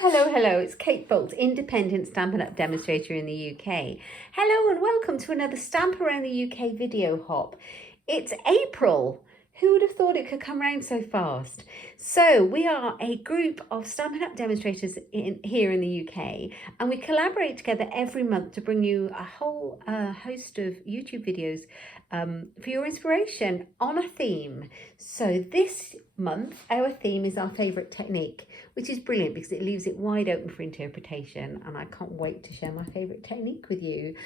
Hello, it's Kate Bolt, independent Stampin' Up! Demonstrator in the UK. Hello and welcome to another Stamp Around the UK video hop. It's April. Who would have thought it could come around so fast? So we are a group of Stampin' Up! Demonstrators here in the UK, and we collaborate together every month to bring you a whole host of YouTube videos for your inspiration on a theme. So this month, our theme is our favourite technique, which is brilliant because it leaves it wide open for interpretation, and I can't wait to share my favourite technique with you.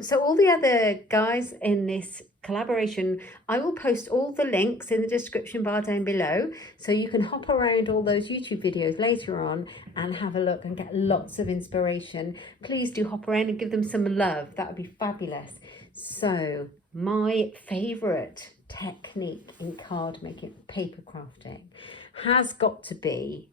So all the other guys in this collaboration, I will post all the links in the description bar down below, so you can hop around all those YouTube videos later on and have a look and get lots of inspiration. Please do hop around and give them some love. That would be fabulous. So my favourite technique in card making, paper crafting, has got to be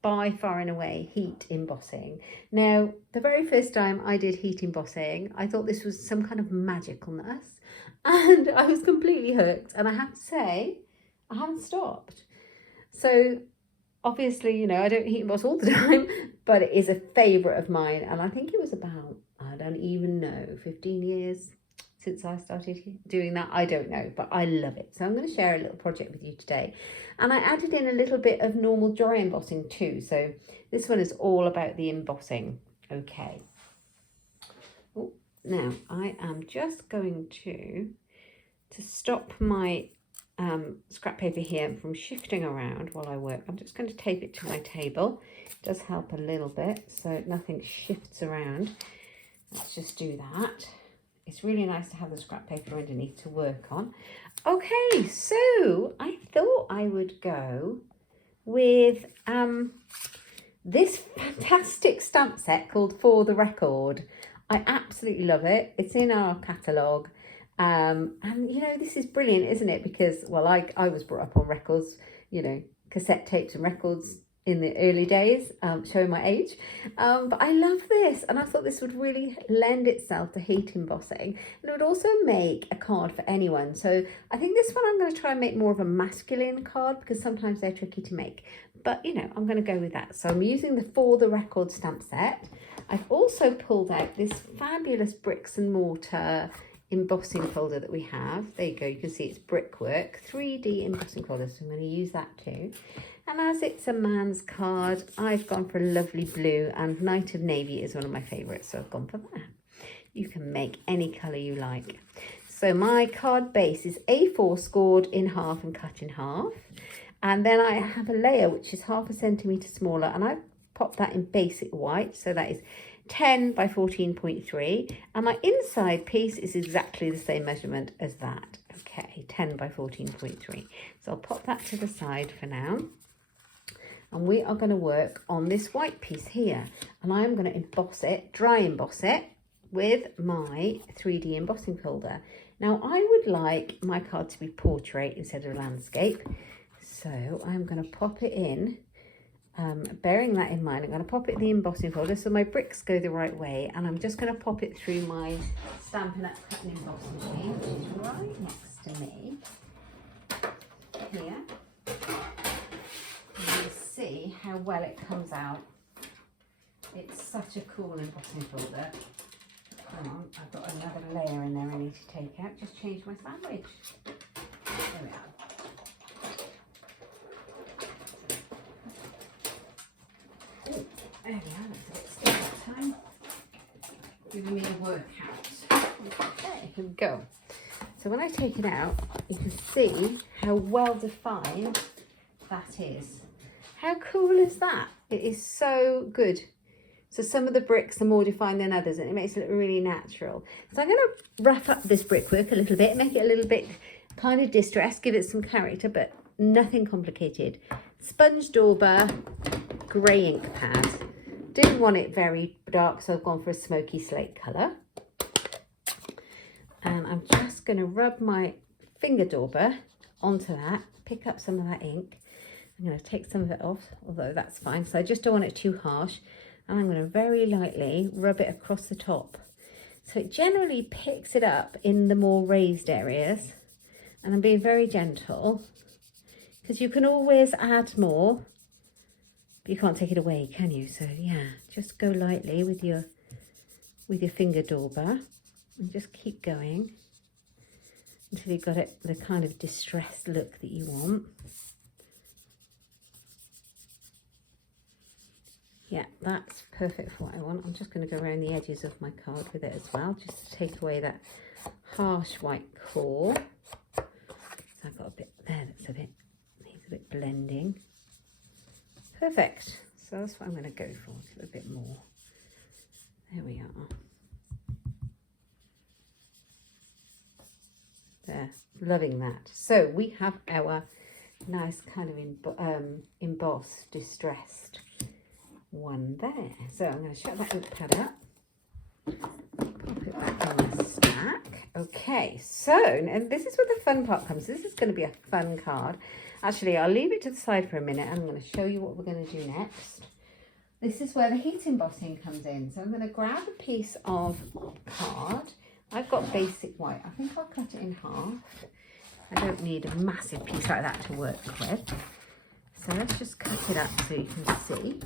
by far and away heat embossing. Now, the very first time I did heat embossing, I thought this was some kind of magicalness, and I was completely hooked, and I have to say I haven't stopped. So obviously, you know, I don't heat emboss all the time, but it is a favourite of mine, and I think it was about, I don't even know, 15 years since I started doing that. I don't know, but I love it. So I'm going to share a little project with you today. And I added in a little bit of normal dry embossing too. So this one is all about the embossing. Okay. Oh, now I am just going to stop my scrap paper here from shifting around while I work. I'm just going to tape it to my table. It does help a little bit so nothing shifts around. Let's just do that. It's really nice to have the scrap paper underneath to work on. Okay, so I thought I would go with this fantastic stamp set called For the Record. I absolutely love it. It's in our catalogue. And, you know, this is brilliant, isn't it? Because, well, I was brought up on records, you know, cassette tapes and records in the early days, showing my age, but I love this, and I thought this would really lend itself to heat embossing, and it would also make a card for anyone. So I think this one I'm going to try and make more of a masculine card, because sometimes they're tricky to make, but you know, I'm going to go with that. So I'm using the For the Record stamp set. I've also pulled out this fabulous bricks and mortar embossing folder that we have. There you go, you can see it's brickwork 3D embossing folder, so I'm going to use that too. And as it's a man's card, I've gone for a lovely blue, and Night of Navy is one of my favourites, so I've gone for that. You can make any colour you like. So my card base is A4 scored in half and cut in half. And then I have a layer which is 1/2 centimetre smaller, and I've popped that in basic white, so that is 10 by 14.3, and my inside piece is exactly the same measurement as that. Okay, 10 by 14.3. So I'll pop that to the side for now. And we are going to work on this white piece here, and I am going to emboss it, dry emboss it with my 3D embossing folder. Now I would like my card to be portrait instead of landscape, so I'm going to pop it in. Bearing that in mind, I'm going to pop it in the embossing folder so my bricks go the right way, and I'm just going to pop it through my Stampin' Up! Cut and Emboss machine, which is right next to me here. And you'll see how well it comes out. It's such a cool embossing folder. Hang on, I've got another layer in there I need to take out. Just change my sandwich. There we are. There we are, that's a bit still time. Giving me a workout. Okay, here we go. So when I take it out, you can see how well defined that is. How cool is that? It is so good. So some of the bricks are more defined than others, and it makes it look really natural. So I'm going to wrap up this brickwork a little bit, make it a little bit kind of distressed, give it some character, but nothing complicated. Sponge dauber, grey ink pad. Didn't want it very dark, so I've gone for a smoky slate colour. And I'm just going to rub my finger dauber onto that, pick up some of that ink. I'm going to take some of it off, although that's fine, so I just don't want it too harsh. And I'm going to very lightly rub it across the top. So it generally picks it up in the more raised areas. And I'm being very gentle, because you can always add more but you can't take it away, can you? So yeah, just go lightly with your finger dauber and just keep going until you've got it the kind of distressed look that you want. Yeah, that's perfect for what I want. I'm just going to go around the edges of my card with it as well, just to take away that harsh white core. So I've got a bit there that's needs a bit blending. Perfect. So that's what I'm going to go for, a bit more. There we are. There, loving that. So we have our nice kind of embossed, distressed one there. So I'm going to shut that ink pad up, pop it back on the stack. Okay, so, and this is where the fun part comes. This is going to be a fun card. Actually, I'll leave it to the side for a minute and I'm going to show you what we're going to do next. This is where the heat embossing comes in. So I'm going to grab a piece of card. I've got basic white. I think I'll cut it in half. I don't need a massive piece like that to work with. So let's just cut it up so you can see.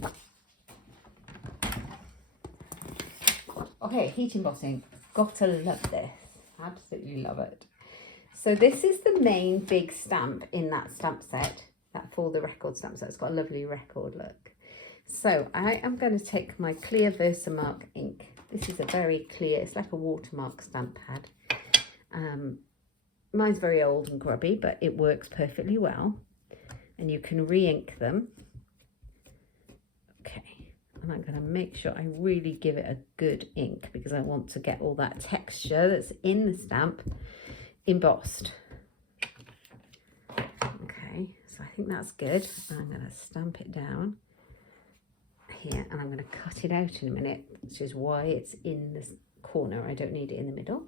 Okay, heat embossing. Gotta love this. Absolutely love it. So this is the main big stamp in that stamp set, that for the record stamp set. It's got a lovely record look. So I am going to take my clear Versamark ink. This is a very clear, it's like a watermark stamp pad. Mine's very old and grubby, but it works perfectly well. And you can re-ink them. Okay, and I'm going to make sure I really give it a good ink because I want to get all that texture that's in the stamp embossed. Okay, so I think that's good. I'm going to stamp it down here and I'm going to cut it out in a minute, which is why it's in this corner. I don't need it in the middle.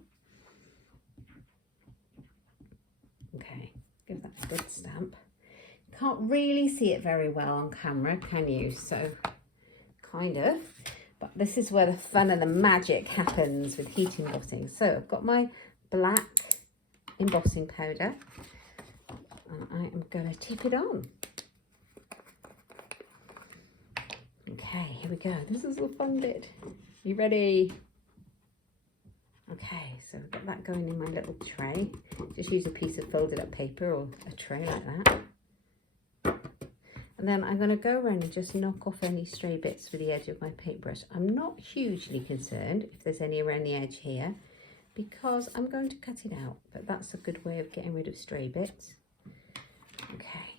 Okay, give that a good stamp. Can't really see it very well on camera, can you? So kind of, but this is where the fun and the magic happens with heat embossing. So I've got my black embossing powder and I am going to tip it on. Okay, here we go. This is the fun bit. You ready? Okay, so I've got that going in my little tray. Just use a piece of folded up paper or a tray like that. And then I'm going to go around and just knock off any stray bits with the edge of my paintbrush. I'm not hugely concerned if there's any around the edge here because I'm going to cut it out, but that's a good way of getting rid of stray bits. Okay,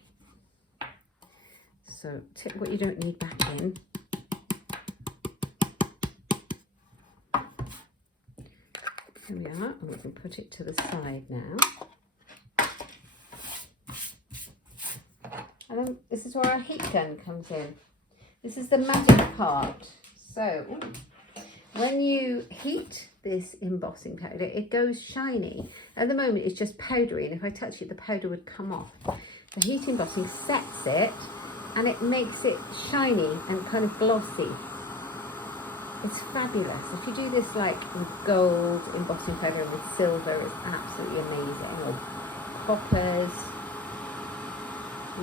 so tip what you don't need back in. There we are, and we can put it to the side now. And then this is where our heat gun comes in. This is the magic part. So when you heat this embossing powder, it goes shiny. At the moment it's just powdery, and if I touch it the powder would come off. The heat embossing sets it and it makes it shiny and kind of glossy. It's fabulous. If you do this like with gold embossing powder and with silver, it's absolutely amazing. Or coppers,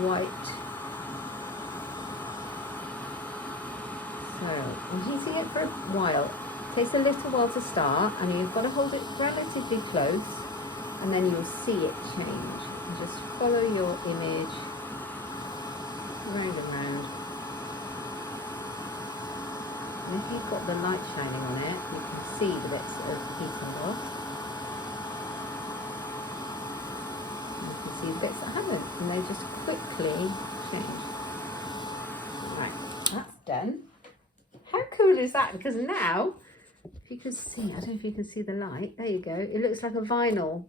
white. So I'm heating it for a while. It takes a little while to start and you've got to hold it relatively close and then you'll see it change. And just follow your image round and round. And if you've got the light shining on it, you can see the bits of heat embossed. You can see the bits that haven't, and they just quickly change. Right, that's done. How cool is that? Because now, if you can see, I don't know if you can see the light. There you go. It looks like a vinyl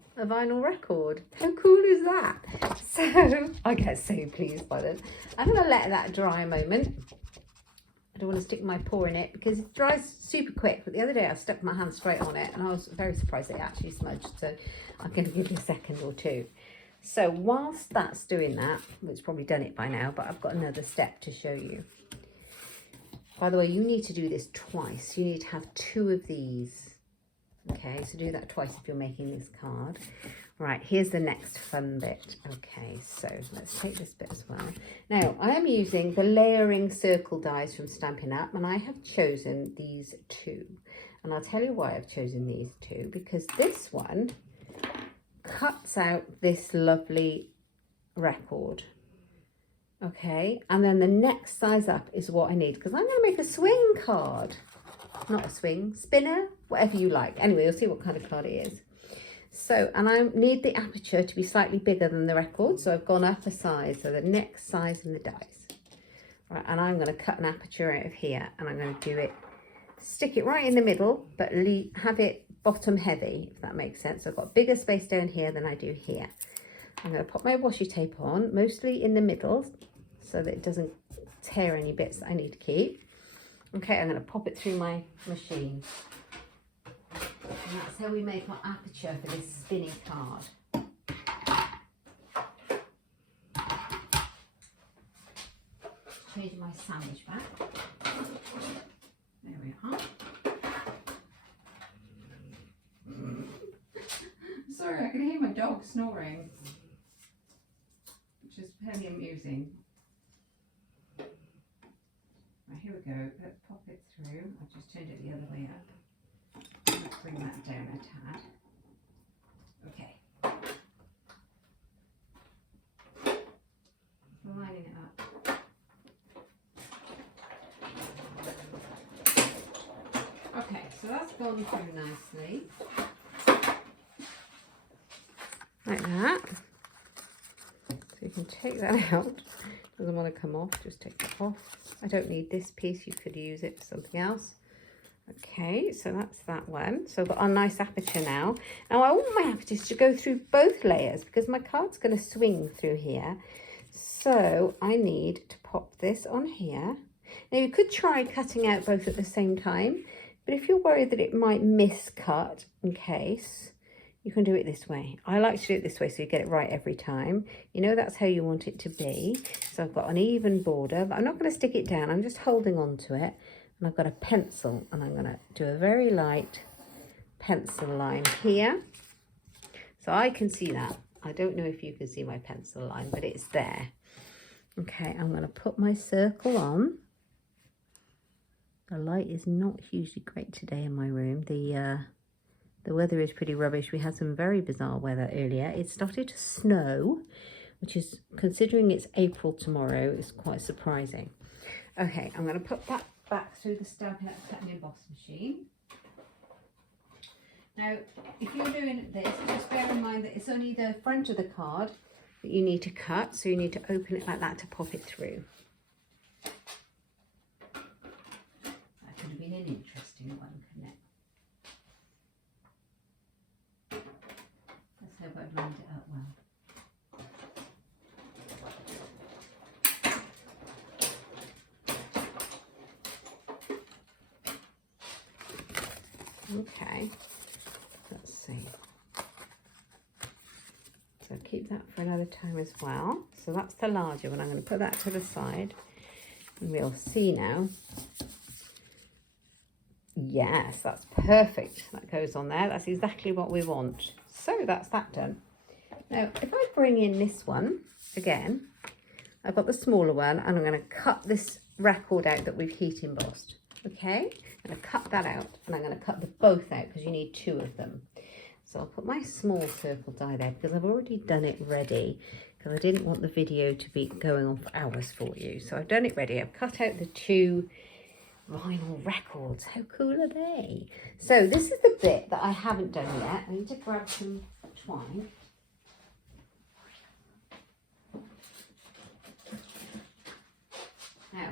record. How cool is that? So I get so pleased by this. I'm going to let that dry a moment. I don't want to stick my paw in it because it dries super quick. But the other day I stuck my hand straight on it and I was very surprised it actually smudged. So I'm going to give it a second or two. So whilst that's doing that, it's probably done it by now, but I've got another step to show you. By the way, you need to do this twice. You need to have 2 of these. Okay, so do that twice if you're making this card. Right, here's the next fun bit. Okay, so let's take this bit as well. Now, I am using the layering circle dies from Stampin' Up, and I have chosen these two. And I'll tell you why I've chosen these two, because this one cuts out this lovely record. Okay, and then the next size up is what I need, because I'm going to make a swing card. Not a swing, spinner, whatever you like. Anyway, you'll see what kind of card it is. So, and I need the aperture to be slightly bigger than the record, so I've gone up a size, so the next size in the dies. Right, and I'm going to cut an aperture out of here, and I'm going to do it, stick it right in the middle, but have it bottom heavy, if that makes sense. So I've got bigger space down here than I do here. I'm going to pop my washi tape on, mostly in the middle, so that it doesn't tear any bits that I need to keep. Okay, I'm going to pop it through my machine. And that's how we make our aperture for this spinning card. Changing my sandwich back. There we are. Sorry, I can hear my dog snoring, which is fairly amusing. Right, here we go. Let's pop it through. I've just turned it the other way up. Let's bring that down a tad. Okay. Lining it up. Okay, so that's gone through nicely. Like that. So you can take that out. Doesn't want to come off, just take it off. I don't need this piece, you could use it for something else. Okay, so that's that one. So I've got our nice aperture now. Now I want my apertures to go through both layers because my card's going to swing through here. So I need to pop this on here. Now you could try cutting out both at the same time, but if you're worried that it might miscut in case, you can do it this way. I like to do it this way so you get it right every time. You know that's how you want it to be. So I've got an even border, but I'm not going to stick it down. I'm just holding on to it. And I've got a pencil, and I'm going to do a very light pencil line here. So I can see that. I don't know if you can see my pencil line, but it's there. Okay, I'm going to put my circle on. The light is not hugely great today in my room. The weather is pretty rubbish. We had some very bizarre weather earlier. It started to snow, which is, considering it's April tomorrow, is quite surprising. Okay, I'm going to put that back through the Stampin' Up cut and emboss machine. Now, if you're doing this, just bear in mind that it's only the front of the card that you need to cut, so you need to open it like that to pop it through. That could have been an interesting one, couldn't it? Let's hope I've lined it up well. Okay, let's see. So keep that for another time as well. So that's the larger one. I'm going to put that to the side and we'll see now. Yes, that's perfect. That goes on there. That's exactly what we want. So that's that done. Now, if I bring in this one again, I've got the smaller one and I'm going to cut this record out that we've heat embossed. Okay, I'm going to cut that out and I'm going to cut the both out because you need two of them. So I'll put my small circle die there because I've already done it ready because I didn't want the video to be going on for hours for you. So I've done it ready. I've cut out the two vinyl records. How cool are they? So this is the bit that I haven't done yet. I need to grab some twine. Now,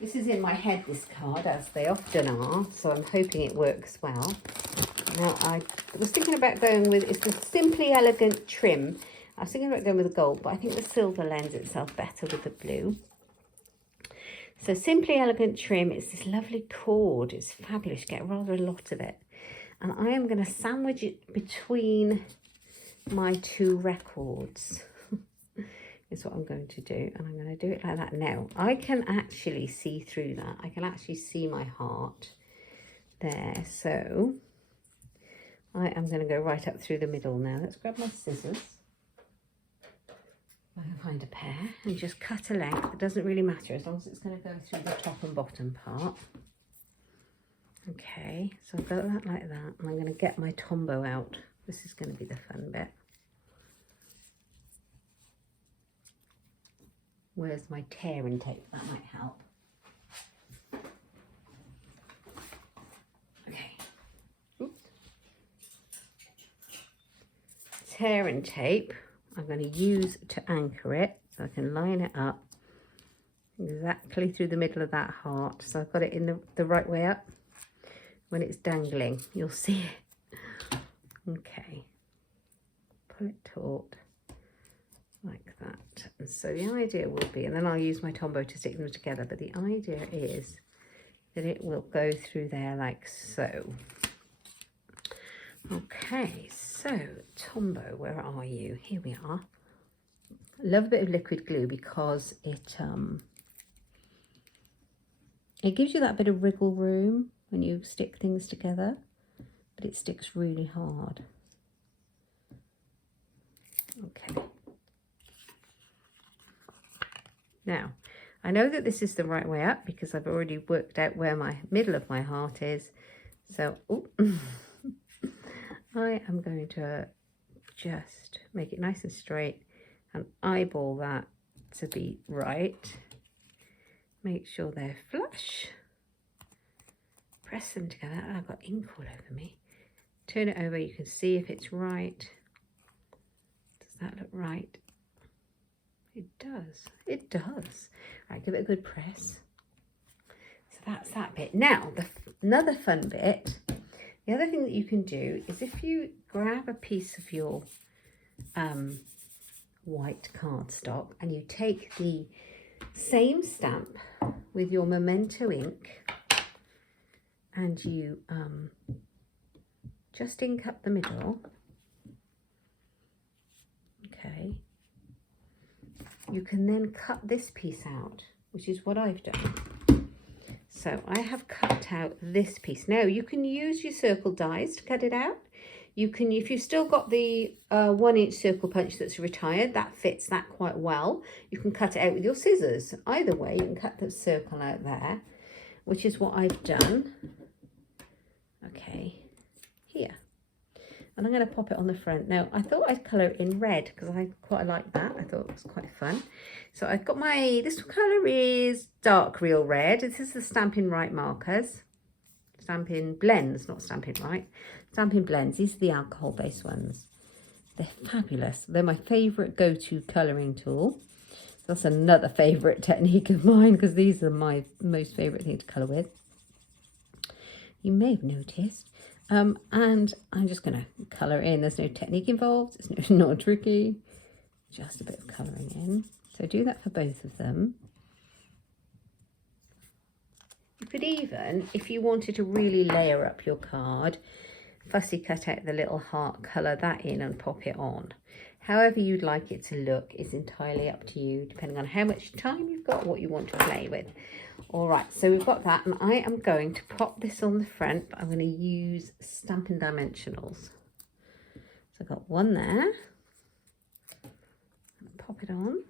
this is in my head, this card, as they often are, so I'm hoping it works well. Now, I was thinking about going with, it's the Simply Elegant trim. I was thinking about going with the gold, but I think the silver lends itself better with the blue. So Simply Elegant trim, it's this lovely cord. It's fabulous. You get rather a lot of it. And I am going to sandwich it between my two records. Is what I'm going to do, and I'm going to do it like that. Now I can actually see through that. I can actually see my heart there. So I am going to go right up through the middle now. Let's grab my scissors. I can find a pair and just cut a length. It doesn't really matter as long as it's going to go through the top and bottom part. Okay, so I've got that like that. And I'm going to get my Tombow out. This is going to be the fun bit. Where's my tearing tape? That might help. Okay. Oops. Tearing tape I'm going to use to anchor it, so I can line it up exactly through the middle of that heart. So I've got it in the right way up. When it's dangling, you'll see it. Okay. Pull it taut like that. And so the idea will be, and then I'll use my Tombow to stick them together, but the idea is that it will go through there like so. Okay, so Tombow, where are you? Here we are. I love a bit of liquid glue because it gives you that bit of wriggle room when you stick things together, but it sticks really hard. Okay. Now, I know that this is the right way up because I've already worked out where my middle of my heart is. So, I am going to just make it nice and straight and eyeball that to be right. Make sure they're flush. Press them together. I've got ink all over me. Turn it over, you can see if it's right. Does that look right? It does. It does. Right, give it a good press. So that's that bit. Now, another fun bit. The other thing that you can do is if you grab a piece of your white cardstock and you take the same stamp with your Memento ink and you just ink up the middle, okay, you can then cut this piece out, which is what I've done. So I have cut out this piece. Now you can use your circle dies to cut it out. You can, if you've still got the 1-inch circle punch that's retired, that fits that quite well. You can cut it out with your scissors. Either way, you can cut the circle out there, which is what I've done. Okay, here. And I'm going to pop it on the front. Now, I thought I'd colour it in red because I quite like that. I thought it was quite fun. So I've got this colour is dark real red. This is the Stampin' Right markers. Stampin' Blends, not Stampin' Right. Stampin' Blends. These are the alcohol-based ones. They're fabulous. They're my favourite go-to colouring tool. That's another favourite technique of mine because these are my most favourite thing to colour with. You may have noticed. And I'm just going to colour in. There's no technique involved. It's not tricky. Just a bit of colouring in. So do that for both of them. You could even, if you wanted to really layer up your card, fussy cut out the little heart, colour that in and pop it on. However you'd like it to look is entirely up to you, depending on how much time you've got, what you want to play with. All right, so we've got that, and I am going to pop this on the front, but I'm going to use Stampin' Dimensionals. So I've got one there. Pop it on.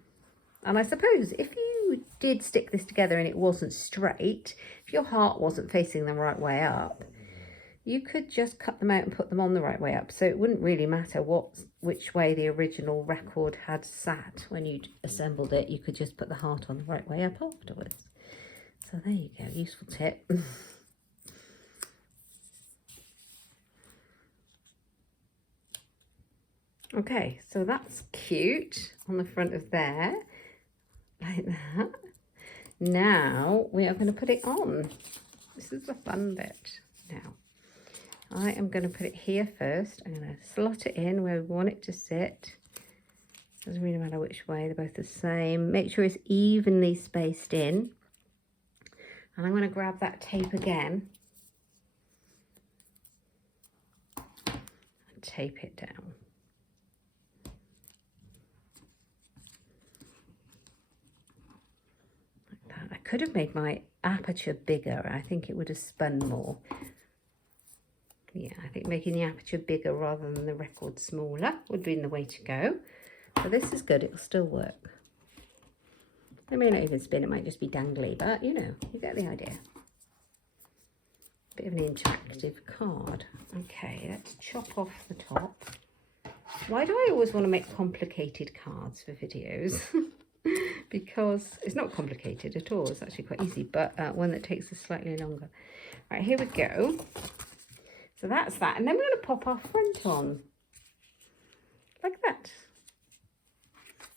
And I suppose if you did stick this together and it wasn't straight, if your heart wasn't facing the right way up, you could just cut them out and put them on the right way up. So it wouldn't really matter which way the original record had sat when you assembled it. You could just put the heart on the right way up afterwards. So there you go, useful tip. Okay, so that's cute on the front of there, like that. Now we are going to put it on. This is the fun bit. Now, I am going to put it here first. I'm going to slot it in where we want it to sit. Doesn't really matter which way, they're both the same. Make sure it's evenly spaced in. And I'm going to grab that tape again and tape it down. Like that. I could have made my aperture bigger. I think it would have spun more. Yeah, I think making the aperture bigger rather than the record smaller would be the way to go. But this is good, it'll still work. It may not even spin, it might just be dangly, but you know, you get the idea. Bit of an interactive card. Okay, let's chop off the top. Why do I always want to make complicated cards for videos? Because it's not complicated at all, it's actually quite easy, but one that takes us slightly longer. Right, here we go. So that's that, and then we're going to pop our front on like that.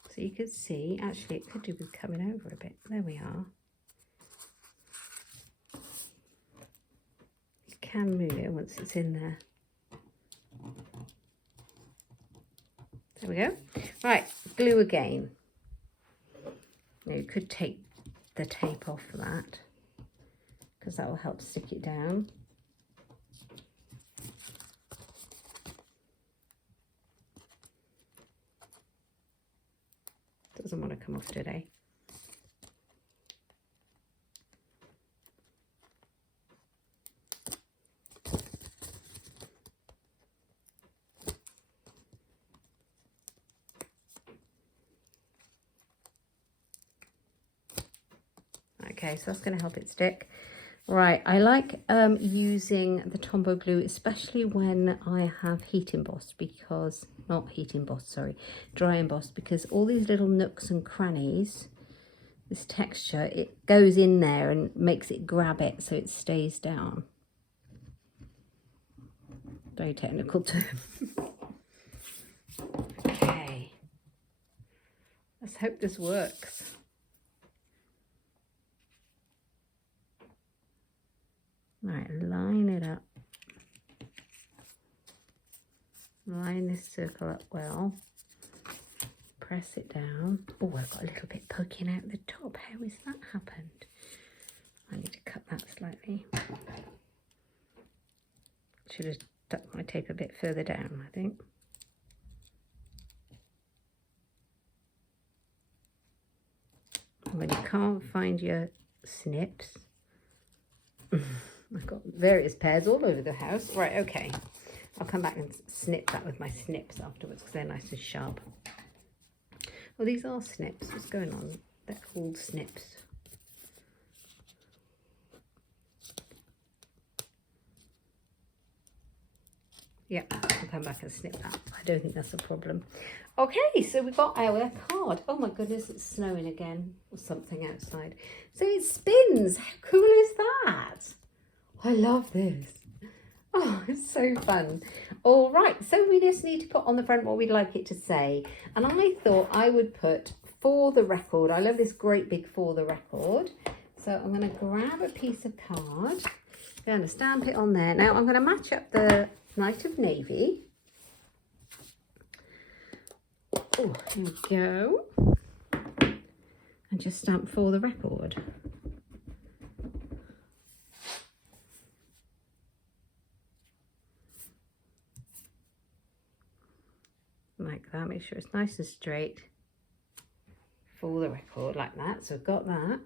So you can see, actually it could do with coming over a bit. There we are. You can move it once it's in there. There we go. Right, glue again. Now you could take the tape off for that, because that will help stick it down. Doesn't want to come off today. Okay, so that's going to help it stick. Right, I like using the Tombow glue, especially when I have heat embossed, because, not heat embossed, sorry, dry embossed, because all these little nooks and crannies, this texture, it goes in there and makes it grab it so it stays down. Very technical term. Okay, let's hope this works. Right, line it up. Line this circle up well. Press it down. Oh, I've got a little bit poking out the top. How has that happened? I need to cut that slightly. Should have stuck my tape a bit further down, I think. When you can't find your snips, I've got various pairs all over the house. Right, okay. I'll come back and snip that with my snips afterwards because they're nice and sharp. Well, these are snips. What's going on? They're called snips. Yeah, I'll come back and snip that. I don't think that's a problem. Okay, so we've got our card. Oh my goodness, it's snowing again or something outside. So it spins. How cool is that? I love this. Oh, it's so fun. All right, so we just need to put on the front what we'd like it to say. And I thought I would put "For the Record." I love this great big "For the Record." So I'm going to grab a piece of card. I'm going to stamp it on there. Now I'm going to match up the Night of Navy. Oh, here we go. And just stamp "For the Record." Like that, make sure it's nice and straight. "For the Record," like that. So I've got that.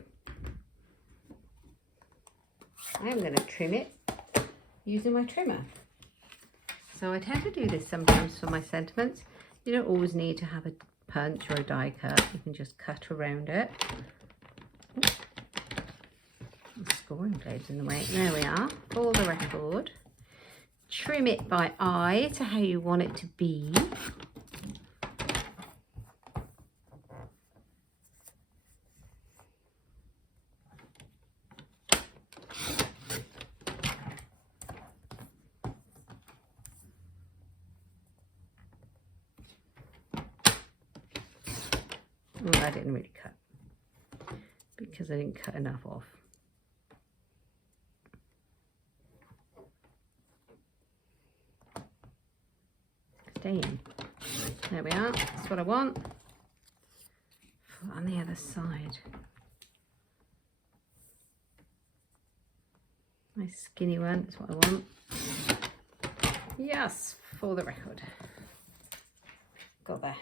I'm going to trim it using my trimmer. So I tend to do this sometimes for my sentiments. You don't always need to have a punch or a die cut. You can just cut around it. The scoring blade's in the way. There we are. "For the Record." Trim it by eye to how you want it to be. Well, I didn't really cut because I didn't cut enough off. Stay in. There we are. That's what I want. On the other side. Nice skinny one. That's what I want. Yes, "For the Record." Got there.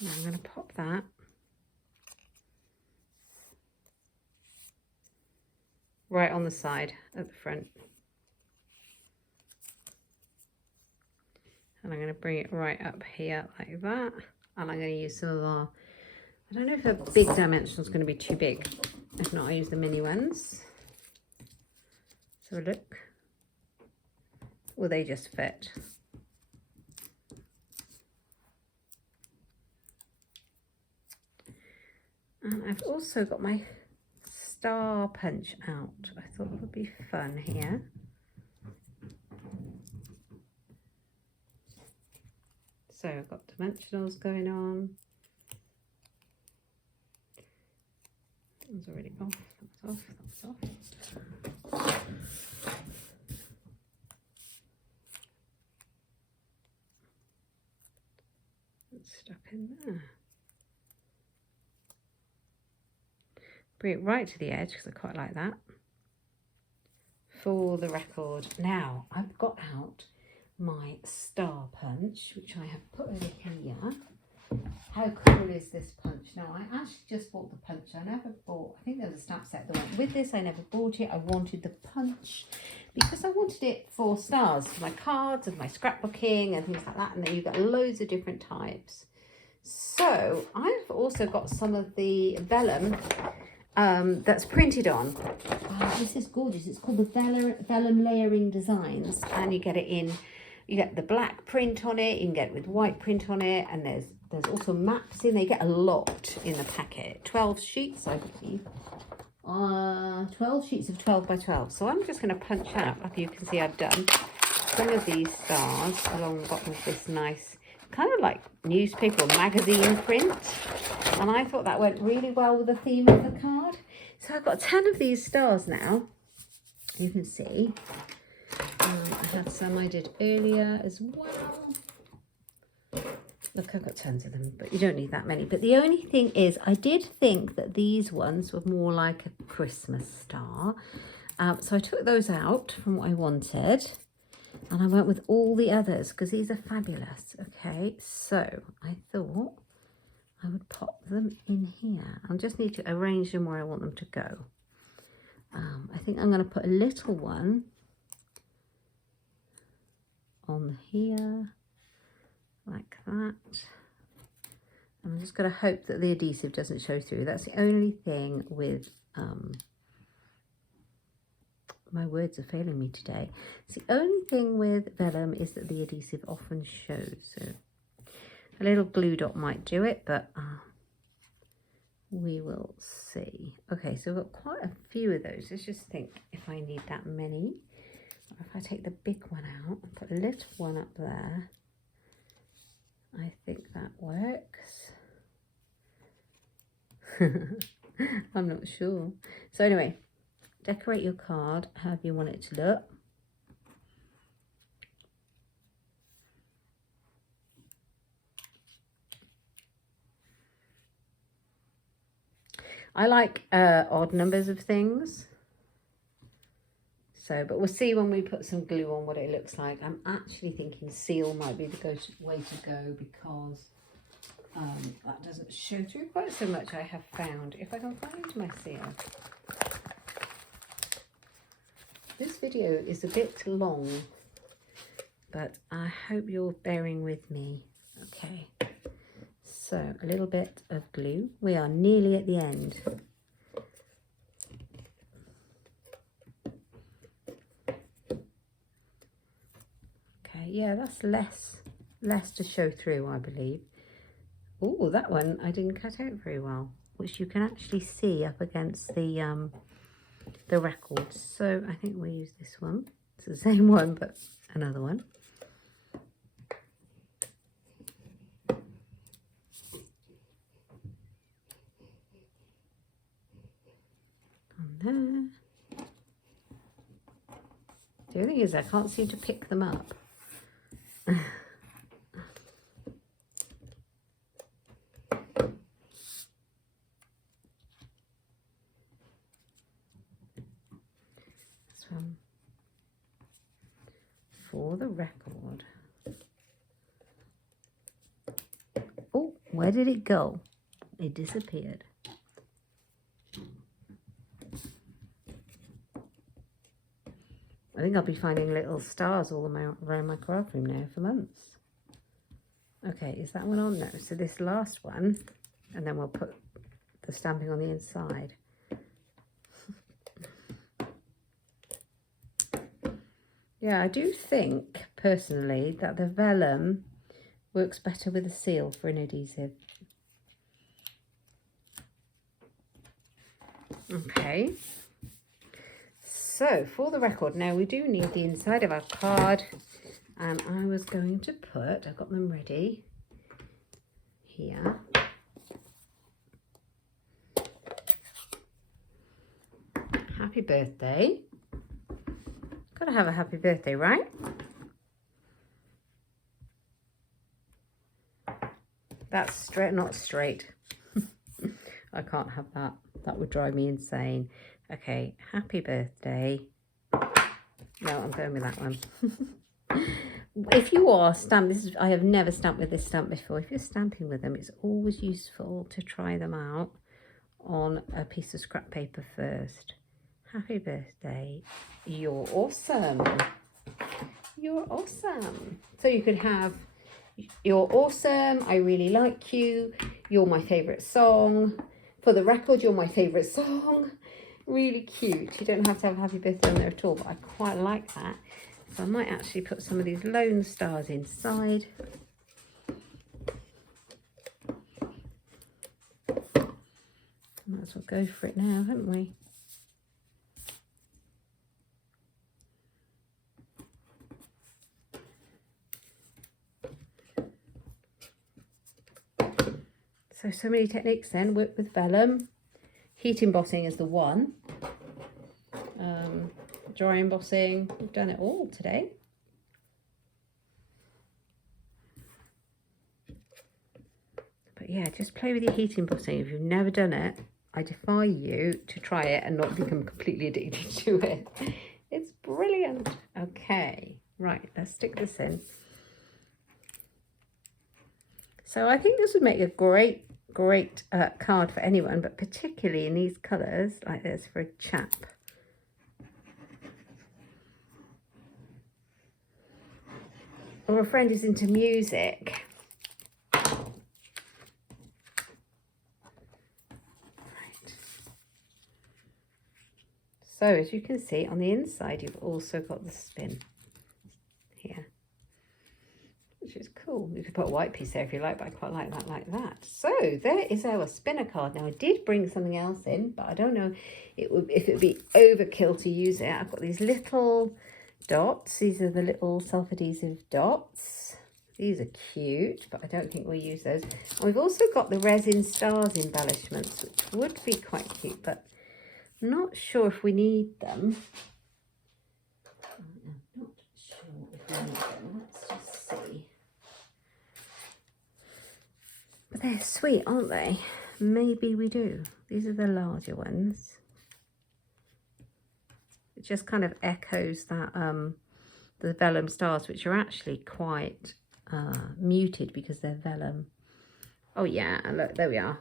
Now I'm going to pop that right on the side at the front. And I'm going to bring it right up here like that. And I'm going to use some of our, I don't know if a big dimensional is going to be too big. If not, I'll use the mini ones. So look. Will they just fit? And I've also got my star punch out. I thought it would be fun here. So I've got dimensionals going on. That one's already off. That's off. That's off. It's stuck in there. Bring it right to the edge because I quite like that. For the record, now I've got out my star punch, which I have put over here. How cool is this punch? Now, I actually just bought the punch. I never bought, I think there was a stamp set that went with this. I never bought it. I wanted the punch because I wanted it for stars, for my cards and my scrapbooking and things like that. And then you've got loads of different types. So I've also got some of the vellum that's printed on. Oh, this is gorgeous. It's called the Vellum Layering Designs, and you get it in, you get the black print on it, you can get it with white print on it, and there's also maps in. They get a lot in the packet. 12 sheets, I believe. 12 sheets of 12 by 12. So I'm just going to punch out, like you can see I've done, some of these stars along the bottom of this nice, kind of like newspaper or magazine print. And I thought that went really well with the theme of the card. So I've got 10 of these stars now. You can see. I had some I did earlier as well. Look, I've got tons of them, but you don't need that many. But the only thing is, I did think that these ones were more like a Christmas star. So I took those out from what I wanted. And I went with all the others because these are fabulous. Okay, so I thought I would pop them in here. I just need to arrange them where I want them to go. I think I'm going to put a little one on here, like that. I'm just going to hope that the adhesive doesn't show through. That's the only thing with, my words are failing me today. It's the only thing with vellum is that the adhesive often shows. So a little glue dot might do it, but we will see. Okay, so we've got quite a few of those. Let's just think if I need that many. Or if I take the big one out and put a little one up there, I think that works. I'm not sure. So anyway, decorate your card however you want it to look. I like odd numbers of things. So, but we'll see when we put some glue on what it looks like. I'm actually thinking seal might be the way to go because that doesn't show through quite so much, I have found. If I can find my seal. This video is a bit long, but I hope you're bearing with me. Okay. So a little bit of glue. We are nearly at the end. Okay, yeah, that's less to show through, I believe. Oh, that one I didn't cut out very well, which you can actually see up against the record. So I think we'll use this one. It's the same one, but another one. There. The only thing is I can't seem to pick them up. This one for the record. Oh, where did it go? It disappeared. I think I'll be finding little stars all around my craft room now for months. Okay, is that one on? No. So this last one, and then we'll put the stamping on the inside. Yeah, I do think, personally, that the vellum works better with a seal for an adhesive. Okay. So, for the record, now we do need the inside of our card. And I was going to put, I've got them ready, here. Happy birthday. Gotta have a happy birthday, right? That's straight, not straight. I can't have that. That would drive me insane. Okay, happy birthday. No, I'm going with that one. If you are stamped, I have never stamped with this stamp before. If you're stamping with them, it's always useful to try them out on a piece of scrap paper first. Happy birthday. You're awesome. You're awesome. So you could have, you're awesome, I really like you, you're my favourite song, for the record, you're my favourite song. Really cute. You don't have to have happy birthday on there at all, but I quite like that. So I might actually put some of these lone stars inside. Might as well go for it now, haven't we? So many techniques then. Work with vellum. Heat embossing is the one. Dry embossing. We've done it all today. But yeah, just play with your heat embossing. If you've never done it, I defy you to try it and not become completely addicted to it. It's brilliant. Okay, right, let's stick this in. So I think this would make a great card for anyone, but particularly in these colours like this for a chap. Or a friend who's into music. Right. So as you can see on the inside, you've also got the spin here, which is cool. You could put a white piece there if you like, but I quite like that. So there is our spinner card. Now I did bring something else in, but I don't know if it would be overkill to use it. I've got these little dots. These are the little self-adhesive dots. These are cute, but I don't think we'll use those. And we've also got the resin stars embellishments, which would be quite cute, but I'm not sure if we need them. I'm not sure if we need them. Let's just see. But they're sweet, aren't they? Maybe we do. These are the larger ones. It just kind of echoes that the vellum stars, which are actually quite muted because they're vellum. Oh yeah, and look, there we are.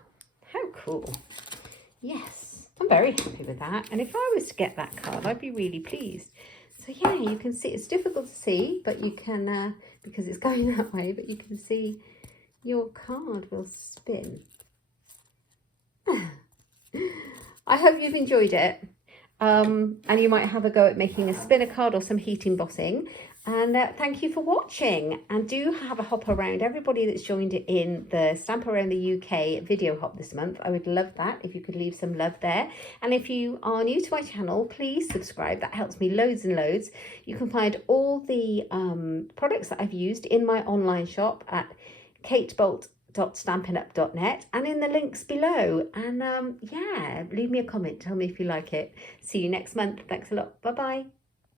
How cool. Yes, I'm very happy with that. And if I was to get that card, I'd be really pleased. So yeah, you can see, it's difficult to see, but you can, because it's going that way, but you can see your card will spin. I hope you've enjoyed it. And you might have a go at making a spinner card or some heat embossing. And thank you for watching. And do have a hop around. Everybody that's joined in the Stamp Around the UK video hop this month, I would love that if you could leave some love there. And if you are new to my channel, please subscribe. That helps me loads and loads. You can find all the products that I've used in my online shop at katebolt.stampinup.net and in the links below. And yeah, leave me a comment, tell me if you like it. See you next month. Thanks a lot. Bye bye.